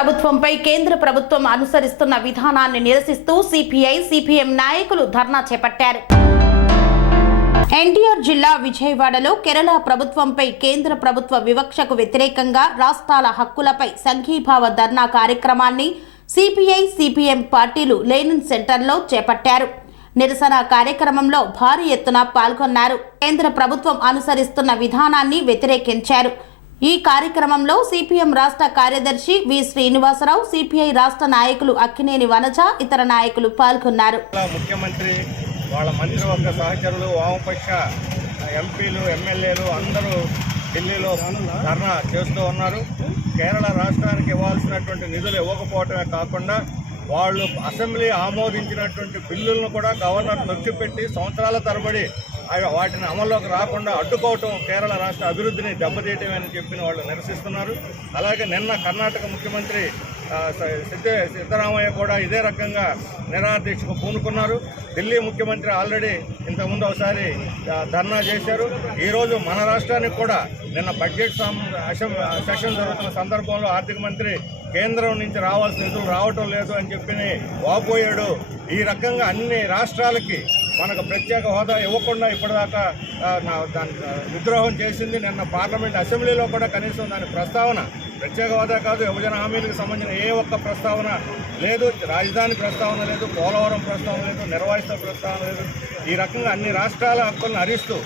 ప్రభుత్వంపై కేంద్ర ప్రభుత్వం అనుసరిస్తున్న విధానాన్ని నిరసిస్తూ సిపిఐ సిపిఎం నాయకులు ధర్నా చేపట్టారు. ఎన్టీఆర్ జిల్లా విజయవాడలో కేరళ ప్రభుత్వంపై కేంద్ర ప్రభుత్వ వివక్షకు వ్యతిరేకంగా రాష్ట్రాల హక్కులపై సంఘీభావ ధర్నా కార్యక్రమాన్ని సిపిఐ సిపిఎం పార్టీలు లెనిన్ సెంటర్లో చేపట్టారు. నిరసన కార్యక్రమంలో భారీ ఎత్తున పాల్గొన్నారు. కేంద్ర ప్రభుత్వం అనుసరిస్తున్న విధానాన్ని వ్యతిరేకించారు. ఈ కార్యక్రమంలో సిపిఎం రాష్ట్ర కార్యదర్శి వి శ్రీనివాసరావు సిపిఐ రాష్ట్ర నాయకులు అక్కినేని వనజ ఇతర నాయకులు పాల్గొన్నారు. ముఖ్యమంత్రి వాళ్ళ మంత్రివర్గ సహచరులు వామపక్ష ఎంపీలు ఎమ్మెల్యేలు అందరూ ఢిల్లీలో ధర్నా చేస్తూ ఉన్నారు. కేరళ రాష్ట్రానికి ఇవ్వాల్సినటువంటి నిధులు ఇవ్వకపోవటమే కాకుండా వాళ్ళు అసెంబ్లీ ఆమోదించినటువంటి బిల్లులను కూడా గవర్నర్ నొక్కిపెట్టి సంవత్సరాల తరబడి వాటిని అమల్లోకి రాకుండా అడ్డుకోవటం కేరళ రాష్ట్ర అభివృద్ధిని దెబ్బతీయటమని చెప్పిన వాళ్ళు నిరసిస్తున్నారు. అలాగే నిన్న కర్ణాటక ముఖ్యమంత్రి సిద్ధరామయ్య కూడా ఇదే రకంగా నిరాదీక్షకు పూనుకున్నారు. ఢిల్లీ ముఖ్యమంత్రి ఆల్రెడీ ఇంతకుముందు ఒకసారి ధర్నా చేశారు. ఈరోజు మన రాష్ట్రానికి కూడా నిన్న బడ్జెట్ సం- సెషన్ జరుగుతున్న సందర్భంలో ఆర్థిక మంత్రి కేంద్రం నుంచి రావాల్సిన నిధులు రావటం లేదు అని చెప్పి వాపోయాడు. ఈ రకంగా అన్ని రాష్ట్రాలకి మనకు ప్రత్యేక హోదా ఇవ్వకుండా ఇప్పటిదాకా నా- దాని విద్రోహం చేసింది. నిన్న పార్లమెంట్ అసెంబ్లీలో కూడా కనీసం దాని ప్రస్తావన ప్రత్యేక హోదా కాదు విభజన హామీలకు సంబంధించిన ఏ ఒక్క ప్రస్తావన లేదు రాజధాని ప్రస్తావన లేదు పోలవరం ప్రస్తావన లేదు నిర్వాహిత ప్రస్తావన లేదు. ఈ రకంగా అన్ని రాష్ట్రాల హక్కులను హరిస్తూ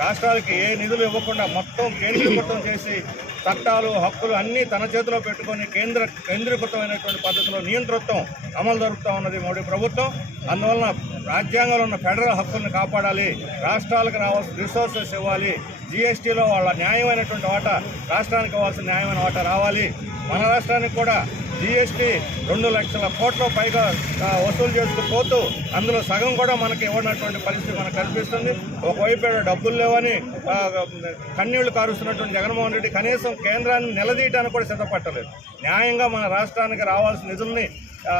రాష్ట్రాలకి ఏ నిధులు ఇవ్వకుండా మొత్తం కేంద్రీకృతం చేసి చట్టాలు హక్కులు అన్నీ తన చేతిలో పెట్టుకొని కేంద్ర కేంద్రీకృతమైనటువంటి పద్ధతిలో నియంతృత్వం అమలు జరుపుతూ ఉన్నది మోడీ ప్రభుత్వం. అందువలన రాజ్యాంగంలో ఉన్న ఫెడరల్ హక్కులను కాపాడాలి రాష్ట్రాలకు రావాల్సిన రిసోర్సెస్ ఇవ్వాలి జీఎస్టీలో వాళ్ళ న్యాయమైనటువంటి వాటా రాష్ట్రానికి ఇవ్వాల్సిన న్యాయమైన వాటా రావాలి. మన రాష్ట్రానికి కూడా జీఎస్టీ రెండు లక్షల కోట్ల పైగా వసూలు చేస్తూ పోతూ అందులో సగం కూడా మనకి ఇవ్వనటువంటి పరిస్థితి మనకు కనిపిస్తుంది. ఒకవైపు డబ్బులు లేవని కన్నీళ్ళు కారుస్తున్నటువంటి జగన్మోహన్ రెడ్డి కనీసం కేంద్రాన్ని నిలదీయడానికి కూడా సిద్ధపట్టలేదు న్యాయంగా మన రాష్ట్రానికి రావాల్సిన నిధుల్ని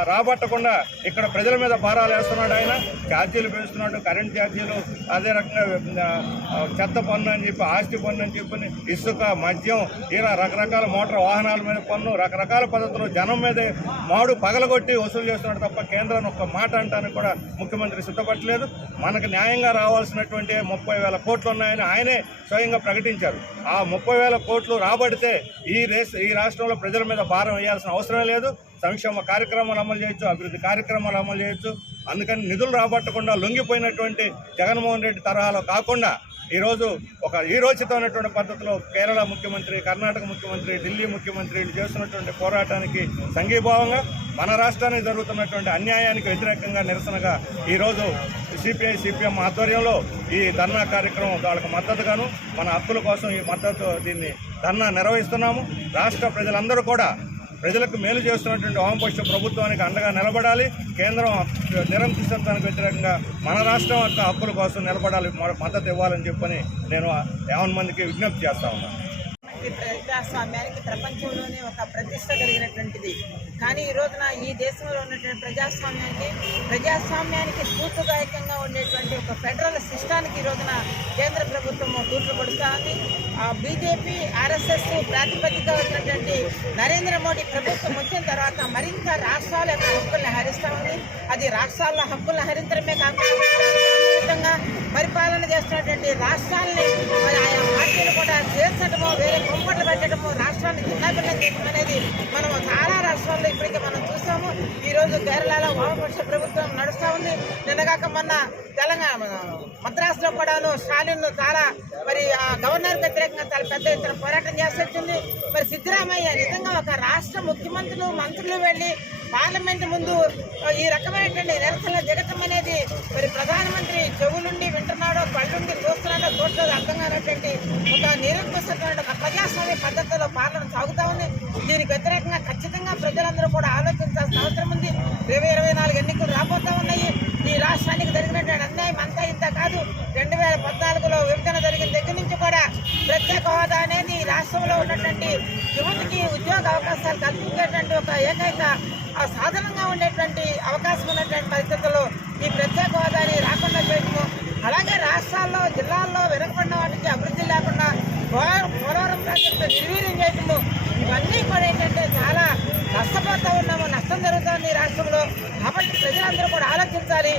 రాబట్టకుండా ఇక్కడ ప్రజల మీద భారాలు వేస్తున్నాడు ఆయన. ఛార్జీలు పెంచుతున్నాడు కరెంట్ ఛార్జీలు అదే రకంగా చెత్త పన్ను అని చెప్పి ఆస్తి పన్ను అని చెప్పి ఇసుక మద్యం ఇలా రకరకాల మోటార్ వాహనాల మీద పన్ను రకరకాల పద్ధతులు జనం మీద మాడు పగలగొట్టి వసూలు చేస్తున్నాడు తప్ప కేంద్రాన్ని ఒక్క మాట అంటానికి కూడా ముఖ్యమంత్రి సిద్ధపట్టలేదు మనకు న్యాయంగా రావాల్సినటువంటి ముప్పై వేల కోట్లు ఉన్నాయని ఆయనే స్వయంగా ప్రకటించారు. ఆ ముప్పై వేల కోట్లు రాబడితే ఈ రేస్ ఈ రాష్ట్రంలో ప్రజల మీద భారం వేయాల్సిన అవసరం లేదు. సంక్షేమ కార్యక్రమాలు అమలు చేయొచ్చు అభివృద్ధి కార్యక్రమాలు అమలు చేయొచ్చు. అందుకని నిధులు రాబట్టకుండా లొంగిపోయినటువంటి జగన్మోహన్ రెడ్డి తరహాలో కాకుండా ఈరోజు ఒక ఈరోచితమైనటువంటి పద్ధతిలో కేరళ ముఖ్యమంత్రి కర్ణాటక ముఖ్యమంత్రి ఢిల్లీ ముఖ్యమంత్రి చేస్తున్నటువంటి పోరాటానికి సంఘీభావంగా మన రాష్ట్రానికి జరుగుతున్నటువంటి అన్యాయానికి వ్యతిరేకంగా నిరసనగా ఈరోజు సిపిఐ సిపిఎం ఆధ్వర్యంలో ఈ ధర్నా కార్యక్రమం వాళ్ళకి మద్దతుగాను మన హక్కుల కోసం ఈ మద్దతు దీన్ని ధర్నా నిర్వహిస్తున్నాము. రాష్ట్ర ప్రజలందరూ కూడా ప్రజలకు మేలు చేస్తున్నటువంటి వామపక్ష ప్రభుత్వానికి అండగా నిలబడాలి. కేంద్రం నిరంకుశత్వానికి వ్యతిరేకంగా మన రాష్ట్రం యొక్క హక్కుల కోసం నిలబడాలి. మద్దతు ఇవ్వాలని చెప్పని నేను యావన్ మందికి విజ్ఞప్తి చేస్తా ఉన్నాను. మనకి ప్రజాస్వామ్యానికి ప్రపంచంలోనే ఒక ప్రతిష్ట కలిగినటువంటిది. కానీ ఈ రోజున ఈ దేశంలో ఉన్నటువంటి ప్రజాస్వామ్యానికి ప్రజాస్వామ్యానికి స్ఫూర్తిదాయకంగా ఉండేటువంటి ఒక ఫెడరల్ సిస్టానికి ఈ రోజున కేంద్ర ప్రభుత్వం తూట్లు పడుతూ ఉంది. బీజేపీ ఆర్ఎస్ఎస్ ప్రాతిపదిక వచ్చినటువంటి నరేంద్ర మోడీ ప్రభుత్వం వచ్చిన తర్వాత మరింత రాష్ట్రాల యొక్క హక్కుల్ని హరిస్తూ ఉంది. అది రాష్ట్రాల హక్కుల్ని హరించడమే కాకుండా కూడా వేరే కొంపట్లు పెట్టడము రాష్ట్రాన్ని చిన్నపిల్లం చేయడం అనేది మనం చాలా రాష్ట్రాల్లో ఇప్పటికే మనం చూసాము. ఈరోజు కేరళలో వామపక్ష ప్రభుత్వం నడుస్తూ ఉంది. నిన్నగాక మొన్న మద్రాసులో కూడాను స్టాలిన్ చాలా మరి ఆ గవర్నర్ వ్యతిరేకంగా చాలా పెద్ద ఎత్తున పోరాటం చేస్తుంది మరి సిద్ధరామయ్య నిజంగా ఒక రాష్ట్ర ముఖ్యమంత్రులు మంత్రులు వెళ్ళి పార్లమెంట్ ముందు ఈ రకమైనటువంటి నిరసనలు జరగటం అనేది మరి ప్రధానమంత్రి చెవులుండి వింటున్నాడో పళ్ళుండి చూస్తున్నాడో చూడలేదు అర్థం కానటువంటి ఒక నిరంకుశమైన ఒక ప్రజాస్వామ్య పద్ధతిలో పాలన సాగుతా ఉంది. దీనికి వ్యతిరేకంగా ఖచ్చితంగా ప్రజలందరూ కూడా ఆలోచించాల్సిన అవసరం ఉంది. ఇరవై ఇరవై నాలుగు ఎన్నికలు రాబోతా ఉన్నాయి. ఈ రాష్ట్రానికి జరిగినటువంటి అన్యాయం అంతా ఇంత కాదు. రెండు వేల పద్నాలుగులో విభజన జరిగిన దగ్గర నుంచి కూడా ప్రత్యేక హోదా అనేది రాష్ట్రంలో ఉన్నటువంటి యువతకి ఉద్యోగ అవకాశాలు కల్పించేటువంటి ఒక ఏకైక సాధనంగా ఉండేటువంటి అవకాశం ఉన్నటువంటి పరిస్థితుల్లో ఈ ప్రత్యేక హోదాని రాకుండా చేయటము అలాగే రాష్ట్రాల్లో జిల్లాల్లో వెనకబడిన వాటికి అభివృద్ధి లేకుండా పోలవరం ప్రాజెక్టు నిర్వీర్యం చేయటము ఇవన్నీ కూడా మోసం జరుగుతోంది జరుగుతుంది రాష్ట్రంలో. కాబట్టి ప్రజలందరూ కూడా ఆలోచించాలి.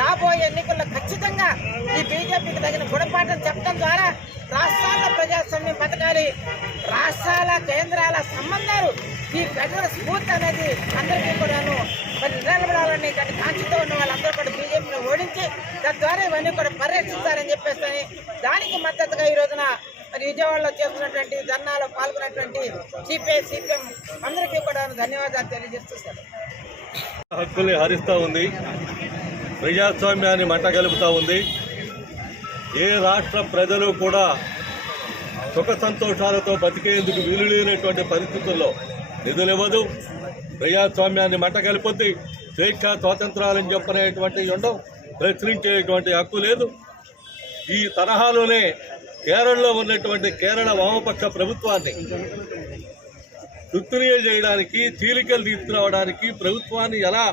రాబోయే ఎన్నికల్లో ఖచ్చితంగా ఈ బీజేపీకి తగిన గుణపాఠం చెప్పడం ద్వారా రాష్ట్రాల్లో ప్రజాస్వామ్యం బతకాలి. రాష్ట్రాల కేంద్రాల సంబంధాలు ఈ ప్రజల స్ఫూర్తి అనేది అందరికీ కూడాను మరి నిలబడాలని దాన్ని కాంక్షతో ఉన్న వాళ్ళందరూ కూడా బీజేపీని ఓడించి తద్వారా ఇవన్నీ కూడా పరిరక్షించాలని చెప్పేసి దానికి మద్దతుగా ఈ రోజున మరి విజయవాడలో చేస్తున్నటువంటి ధర్నాలో పాల్గొన్నటువంటి సిపిఐ సిపిఎం అందరికీ కూడా ధన్యవాదాలు తెలియజేస్తూ సార్. హక్కుల్ని హరిస్తూ ఉంది ప్రజాస్వామ్యాన్ని మంటగలుపుతూ ఉంది. ఏ రాష్ట్ర ప్రజలు కూడా సుఖ సంతోషాలతో బతికేందుకు వీలు లేనటువంటి పరిస్థితుల్లో నిధులు ఇవ్వదు ప్రజాస్వామ్యాన్ని మంటగలుపుద్ది స్వేచ్ఛ స్వాతంత్రాలని చెప్పనేటువంటి ఉండవు ప్రశ్నించేటువంటి హక్కు లేదు. ఈ తరహాలోనే కేరళలో ఉన్నటువంటి కేరళ వామపక్ష ప్రభుత్వాన్ని తుత్తునియ చేయడానికి చీలికలు తీసుకురావడానికి ప్రభుత్వాన్ని ఎలా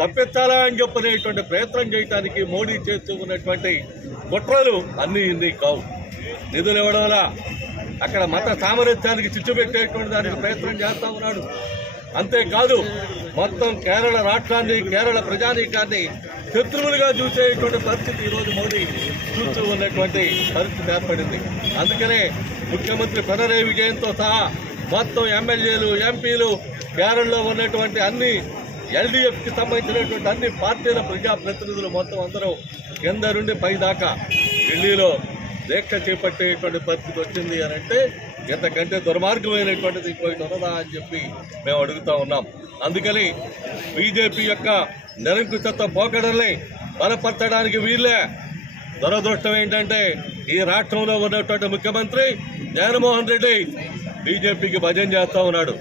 తప్పించాలా అని చెప్పనేటువంటి ప్రయత్నం చేయడానికి మోడీ చేస్తూ ఉన్నటువంటి కుట్రలు అన్ని ఇన్ని కావు. నిధులు వల్ల అక్కడ మత సామరస్యానికి చిచ్చు పెట్టేటువంటి దానికి ప్రయత్నం చేస్తా ఉన్నాడు. అంతేకాదు మొత్తం కేరళ రాష్ట్రాన్ని కేరళ ప్రజానీకాన్ని శత్రువులుగా చూసేటువంటి పరిస్థితి ఈరోజు మోడీ చూస్తూ ఉన్నటువంటి పరిస్థితి ఏర్పడింది. అందుకనే ముఖ్యమంత్రి పినరయ్ విజయంతో సహా మొత్తం ఎమ్మెల్యేలు ఎంపీలు కేరళలో ఉన్నటువంటి అన్ని ఎల్డీఎఫ్కి సంబంధించినటువంటి అన్ని పార్టీల ప్రజాప్రతినిధులు మొత్తం అందరూ కింద నుండి పై దాకా ఢిల్లీలో దీక్ష చేపట్టేటువంటి పరిస్థితి వచ్చింది అని అంటే ఎంతకంటే దుర్మార్గమైనటువంటిది ఇంకోటి ఉన్నదా అని చెప్పి మేము అడుగుతూ ఉన్నాం. అందుకని బీజేపీ యొక్క నిరంకుశత్వ పోకడల్ని బలపరచడానికి వీళ్ళే దురదృష్టం ఏంటంటే ఈ రాష్ట్రంలో ఉన్నటువంటి ముఖ్యమంత్రి జగన్మోహన్ రెడ్డి బీజేపీకి భజన చేస్తూ ఉన్నాడు.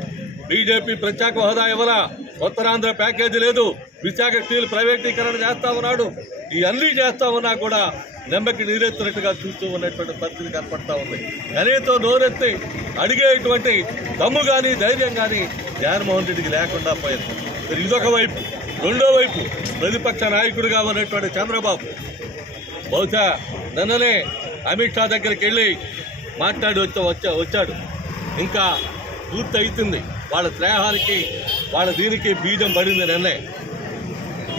బీజేపీ ప్రత్యేక హోదా ఇవ్వరా ఉత్తరాంధ్ర ప్యాకేజీ లేదు. విశాఖ స్టీల్ ప్రైవేటీకరణ చేస్తా ఉన్నాడు. ఇవన్నీ చేస్తా ఉన్నా కూడా నెమ్మకి నీరెత్తినట్టుగా చూస్తూ ఉన్నటువంటి పరిస్థితి కనపడతా ఉంది. కనీసం నోరెత్తి అడిగేటువంటి దమ్ము కానీ ధైర్యం కానీ జగన్మోహన్ రెడ్డికి లేకుండా పోయింది. మరి ఇదొక వైపు. రెండో వైపు ప్రతిపక్ష నాయకుడిగా ఉన్నటువంటి చంద్రబాబు. బహుశా నిన్ననే అమిత్ షా దగ్గరికి వెళ్ళి మాట్లాడి వచ్చా వచ్చా వచ్చాడు. ఇంకా పూర్తి అవుతుంది వాళ్ళ స్నేహానికి వాళ్ళ దీనికి బీజం పడింది నిన్నే.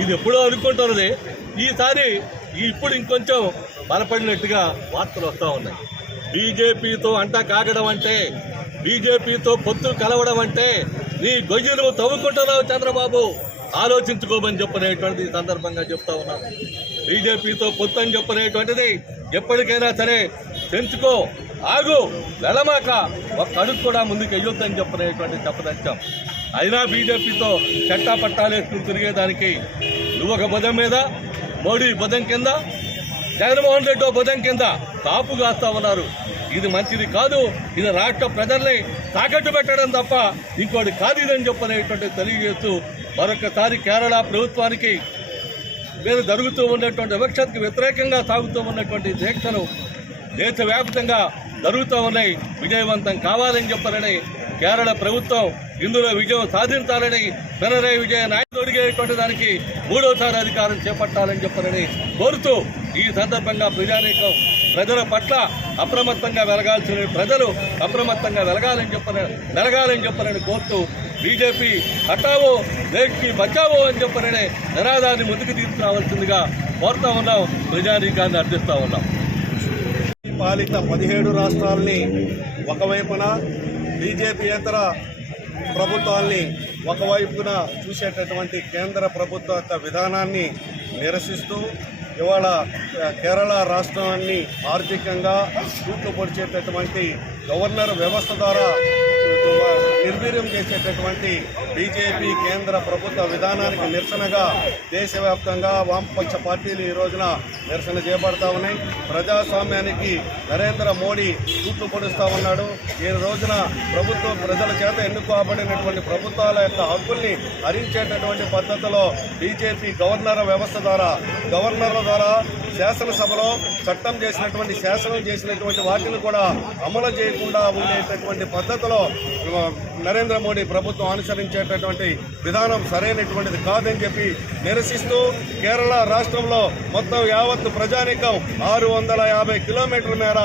ఇది ఎప్పుడో అనుకుంటున్నది. ఈసారి ఇప్పుడు ఇంకొంచెం బలపడినట్టుగా వార్తలు వస్తూ ఉన్నాయి. బీజేపీతో అంట కాగడం అంటే బీజేపీతో పొత్తు కలవడం అంటే నీ గొయ్యలు తవ్వుకుంటున్నావు చంద్రబాబు. ఆలోచించుకోమని చెప్పనేటువంటిది ఈ సందర్భంగా చెప్తా ఉన్నాం బీజేపీతో పొత్తు అని చెప్పనేటువంటిది ఎప్పటికైనా సరే తెంచుకో ఆగు వెళ్ళమాక ఒక అడుగు కూడా ముందుకు వెయ్యొద్దని చెప్పనేటువంటి చెప్పదచ్చాం అయినా బీజేపీతో చట్టా పట్టాలేసుకుని తిరిగేదానికి నువ్వు ఒక పదం మీద మోడీ బుధం కింద జగన్మోహన్ రెడ్డి ఓ బుధం కింద కాపు కాస్తా ఉన్నారు. ఇది మంచిది కాదు ఇది రాష్ట్ర ప్రజల్ని తాకట్టు పెట్టడం తప్ప ఇంకోటి కాదు ఇదని చెప్పనేటువంటి తెలియజేస్తూ మరొకసారి కేరళ ప్రభుత్వానికి మీద జరుగుతూ ఉన్నటువంటి వివక్షతకు వ్యతిరేకంగా సాగుతూ ఉన్నటువంటి దీక్షను దేశవ్యాప్తంగా జరుగుతూ ఉన్నాయి. విజయవంతం కావాలని చెప్పారని కేరళ ప్రభుత్వం ఇందులో విజయం సాధించాలని పినరయ్ విజయ నాయుడు అడిగేటువంటి దానికి మూడోసారి అధికారం చేపట్టాలని చెప్పాలని కోరుతూ ఈ సందర్భంగా ప్రజానీకం ప్రజల పట్ల అప్రమత్తంగా వెలగాల్సిన ప్రజలు అప్రమత్తంగా వెలగాలని చెప్పని వెలగాలని చెప్పనని కోరుతూ బీజేపీ హఠావో దేశ్కి బచావో అని చెప్పనని నినాదాన్ని ముందుకు తీసుకురావాల్సిందిగా కోరుతా ఉన్నాం ప్రజానీకాన్ని అర్థిస్తూ ఉన్నాం. పాలిత పదిహేడు రాష్ట్రాలని ఒకవైపున బీజేపీయేతర ప్రభుత్వాల్ని ఒకవైపున చూసేటటువంటి కేంద్ర ప్రభుత్వ యొక్క విధానాన్ని నిరసిస్తూ ఇవాళ కేరళ రాష్ట్రాన్ని ఆర్థికంగా పొడిచేటటువంటి గవర్నర్ వ్యవస్థ ద్వారా నిర్వీర్యం చేసేటటువంటి బీజేపీ కేంద్ర ప్రభుత్వ విధానానికి నిరసనగా దేశవ్యాప్తంగా వామపక్ష పార్టీలు ఈ రోజున నిరసన చేపడతా ఉన్నాయి. ప్రజాస్వామ్యానికి నరేంద్ర మోడీ తూట్లు పొడుస్తూ ఉన్నాడు. ఈ రోజున ప్రభుత్వం ప్రజల చేత ఎన్నుకోబడినటువంటి ప్రభుత్వాల యొక్క హక్కుల్ని హరించేటటువంటి పద్ధతిలో బీజేపీ గవర్నర్ వ్యవస్థ ద్వారా గవర్నర్ల ద్వారా శాసనసభలో చట్టం చేసినటువంటి శాసనం చేసినటువంటి వాటిని కూడా అమలు చేయకుండా ఉండేటటువంటి పద్ధతిలో నరేంద్ర మోడీ ప్రభుత్వం అనుసరించేటటువంటి విధానం సరైనటువంటిది కాదని చెప్పి నిరసిస్తూ కేరళ రాష్ట్రంలో మొత్తం యావత్తు ప్రజానీకం ఆరు వందల యాభై కిలోమీటర్ల మేర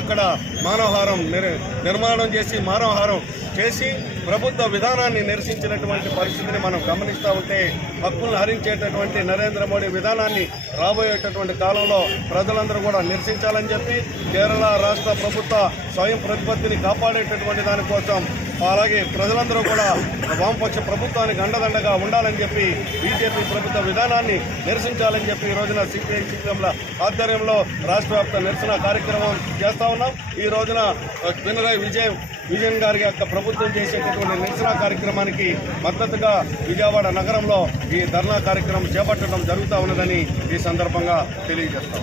అక్కడ మానవహారం నిర్- నిర్మాణం చేసి మానవహారం చేసి ప్రభుత్వ విధానాన్ని నిరసించినటువంటి పరిస్థితిని మనం గమనిస్తూ ఉంటే హక్కులను హరించేటటువంటి నరేంద్ర మోడీ విధానాన్ని రాబోయేటటువంటి కాలంలో ప్రజలందరూ కూడా నిరసించాలని చెప్పి కేరళ రాష్ట్ర ప్రభుత్వ స్వయం ప్రతిపత్తిని కాపాడేటటువంటి దానికోసం అలాగే ప్రజలందరూ కూడా వామపక్ష ప్రభుత్వానికి అండదండగా ఉండాలని చెప్పి బీజేపీ ప్రభుత్వ విధానాన్ని నిరసించాలని చెప్పి ఈ రోజున సిపిఐ సిపిఎంల ఆధ్వర్యంలో రాష్ట్ర వ్యాప్త నిరసన కార్యక్రమం చేస్తా ఉన్నాం. ఈ రోజున పినరాయి విజయ్ విజయన్ గారి యొక్క ప్రభుత్వం చేసేటటువంటి నిరసన కార్యక్రమానికి మద్దతుగా విజయవాడ నగరంలో ఈ ధర్నా కార్యక్రమం చేపట్టడం జరుగుతూ ఉన్నదని ఈ సందర్భంగా తెలియజేస్తాం.